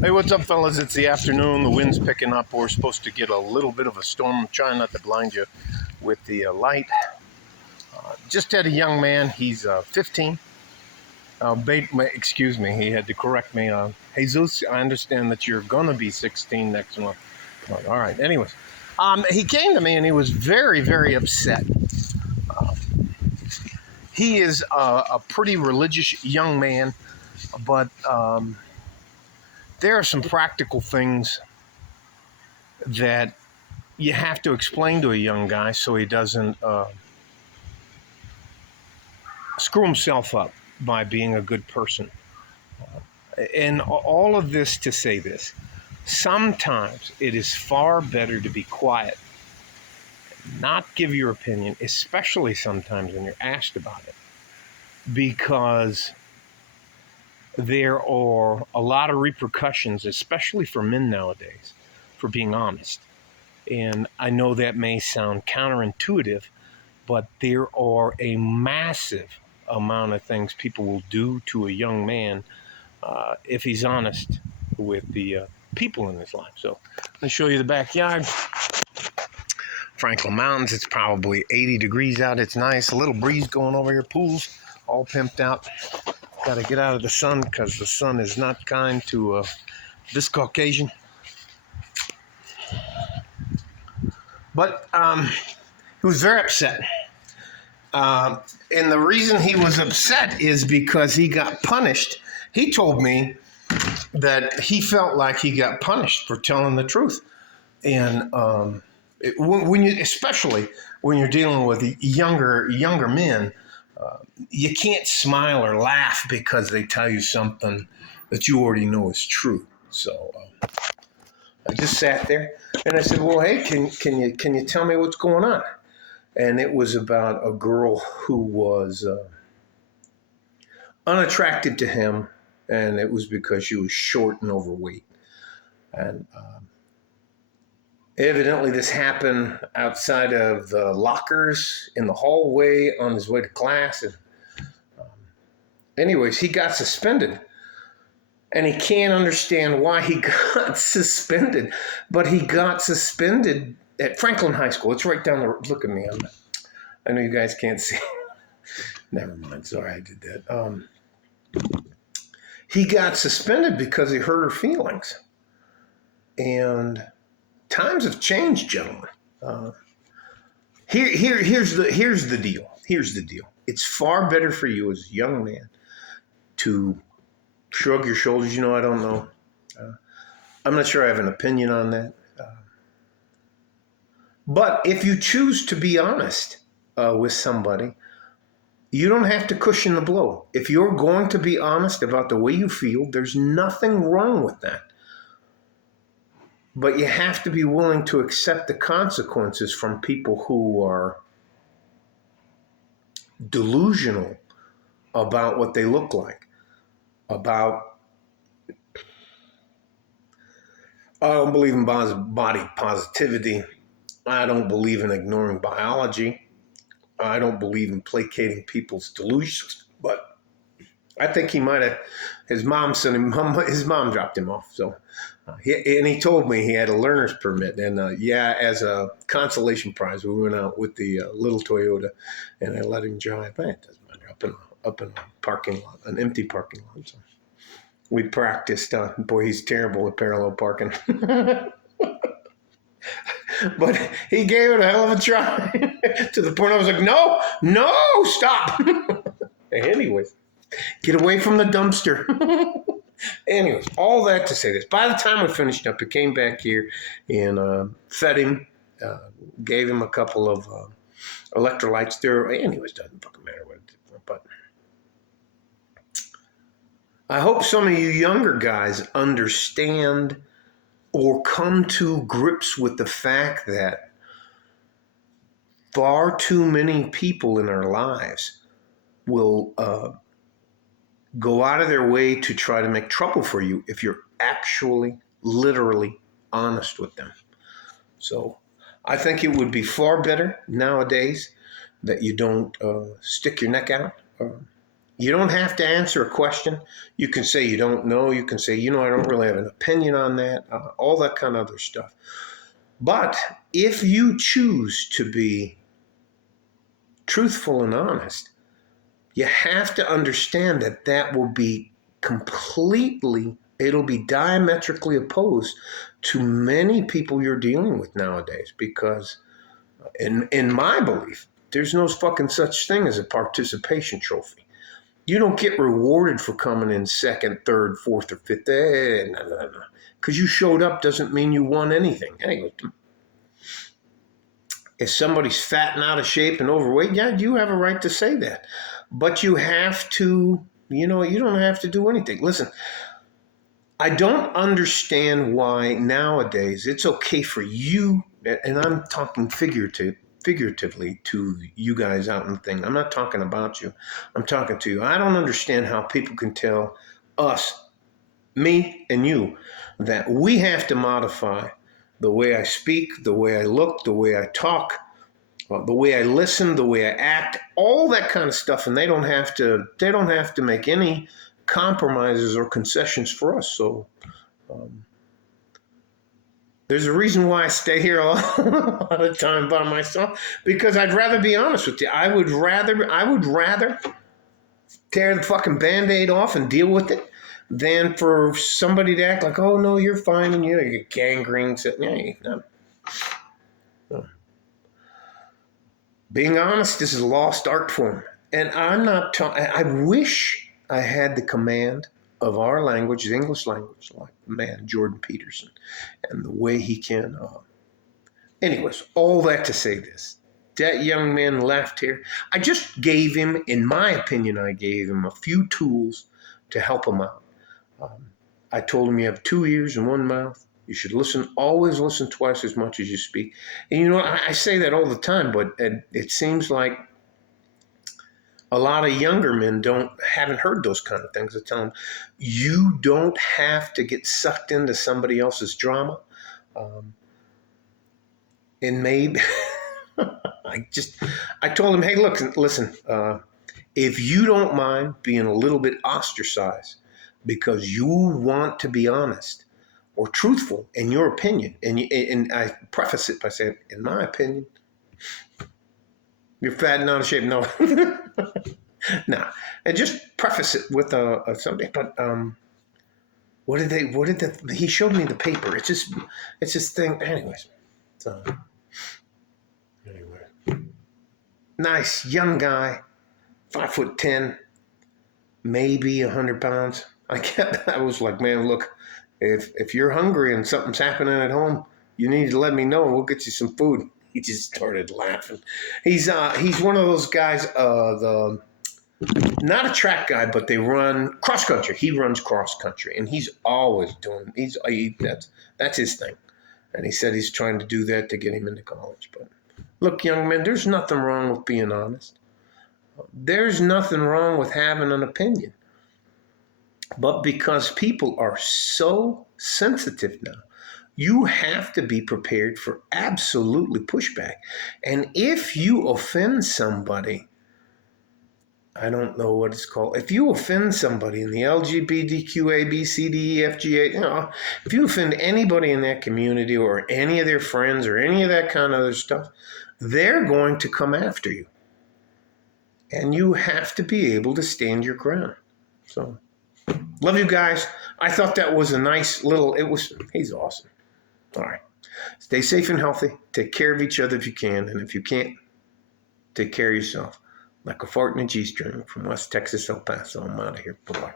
Hey, what's up, fellas? It's the afternoon. The wind's picking up. We're supposed to get a little bit of a storm. I'm trying not to blind you with the light. Just had a young man. He's 15. Excuse me. He had to correct me. Jesus, I understand that you're going to be 16 next month. All right. Anyways, he came to me and he was very, very upset. He is a pretty religious young man, but there are some practical things that you have to explain to a young guy so he doesn't screw himself up by being a good person. And all of this to say this: sometimes it is far better to be quiet, not give your opinion, especially sometimes when you're asked about it, because there are a lot of repercussions, especially for men nowadays, for being honest. And I know that may sound counterintuitive, but there are a massive amount of things people will do to a young man if he's honest with the people in his life. So let me show you the backyard. Franklin Mountains, it's probably 80 degrees out. It's nice. A little breeze going over here. Pool's all pimped out. Got to get out of the sun because the sun is not kind to this Caucasian. But he was very upset. And the reason he was upset is because he got punished. He told me that he felt like he got punished for telling the truth. And when you, especially when you're dealing with younger men, you can't smile or laugh because they tell you something that you already know is true. So I just sat there and I said, "Well, hey, can you tell me what's going on?" And it was about a girl who was unattracted to him, and it was because she was short and overweight. And evidently this happened outside of the lockers in the hallway on his way to class. And anyways, he got suspended. And he can't understand why he got suspended. But he got suspended at Franklin High School. It's right down the road. Look at me. I know you guys can't see. Never mind. Sorry I did that. He got suspended because he hurt her feelings. And times have changed, gentlemen. Here's the deal. Here's the deal. It's far better for you as a young man to shrug your shoulders. You know, I don't know. I'm not sure I have an opinion on that. But if you choose to be honest with somebody, you don't have to cushion the blow. If you're going to be honest about the way you feel, there's nothing wrong with that. But you have to be willing to accept the consequences from people who are delusional about what they look like, about, I don't believe in body positivity. I don't believe in ignoring biology. I don't believe in placating people's delusions. But I think he might have, his mom dropped him off. So, he told me he had a learner's permit. And as a consolation prize, we went out with the little Toyota, and I let him drive. It doesn't matter, up in a parking lot, an empty parking lot. So we practiced. Boy, he's terrible at parallel parking. But he gave it a hell of a try to the point I was like, no, stop. Anyways, get away from the dumpster. Anyways, all that to say this. By the time we finished up, he came back here and fed him, gave him a couple of electrolytes there. Anyways, doesn't fucking matter what it did. But I hope some of you younger guys understand or come to grips with the fact that far too many people in our lives will go out of their way to try to make trouble for you if you're actually, literally honest with them. So I think it would be far better nowadays that you don't stick your neck out You don't have to answer a question. You can say you don't know. You can say, I don't really have an opinion on that, all that kind of other stuff. But if you choose to be truthful and honest, you have to understand that that will be it'll be diametrically opposed to many people you're dealing with nowadays, because in my belief, there's no fucking such thing as a participation trophy. You don't get rewarded for coming in second, third, fourth, or fifth. No. Because you showed up doesn't mean you won anything. Anyway, if somebody's fat and out of shape and overweight, yeah, you have a right to say that. But you have to, you don't have to do anything. Listen, I don't understand why nowadays it's okay for you, and I'm talking figuratively to you guys out in the thing. I'm not talking about you. I'm talking to you. I don't understand how people can tell us, me and you, that we have to modify the way I speak, the way I look, the way I talk, the way I listen, the way I act, all that kind of stuff, and they don't have to make any compromises or concessions for us. So there's a reason why I stay here a lot of time by myself, because I'd rather be honest with you. I would rather tear the fucking Band-Aid off and deal with it than for somebody to act like, oh no, you're fine, and you get gangrene. No. Being honest is a lost art form. And I'm not talking, I wish I had the command of our language, the English language, like the man, Jordan Peterson, and the way he can. Anyways, all that to say this. That young man left here. I just gave him, in my opinion, a few tools to help him out. I told him you have 2 ears and 1 mouth. You should always listen twice as much as you speak. And I say that all the time, but it seems like a lot of younger men haven't heard those kind of things. I tell them, you don't have to get sucked into somebody else's drama. And maybe I told him, hey, look, listen, if you don't mind being a little bit ostracized because you want to be honest or truthful in your opinion, and I preface it by saying, in my opinion, you're fat and out of shape. No, no, and just preface it with something. But he showed me the paper. It's this thing. Anyways, so anyway, nice young guy, 5'10", maybe 100 pounds. I was like, man, look, if you're hungry and something's happening at home, you need to let me know. We'll get you some food. He just started laughing. He's one of those guys, not a track guy, but they run cross country. He runs cross country, and he's always doing. That's his thing, and he said he's trying to do that to get him into college. But look, young man, there's nothing wrong with being honest. There's nothing wrong with having an opinion. But because people are so sensitive now, you have to be prepared for absolutely pushback. And if you offend somebody, I don't know what it's called. If you offend somebody in the LGBTQ, A, B, C, D, E, F, G, A, if you offend anybody in that community or any of their friends or any of that kind of other stuff, they're going to come after you. And you have to be able to stand your ground. So, love you guys. I thought that was a nice little, he's awesome. All right. Stay safe and healthy. Take care of each other if you can. And if you can't, take care of yourself. Like a fart in a G-string from West Texas, El Paso. I'm out of here. Bye-bye.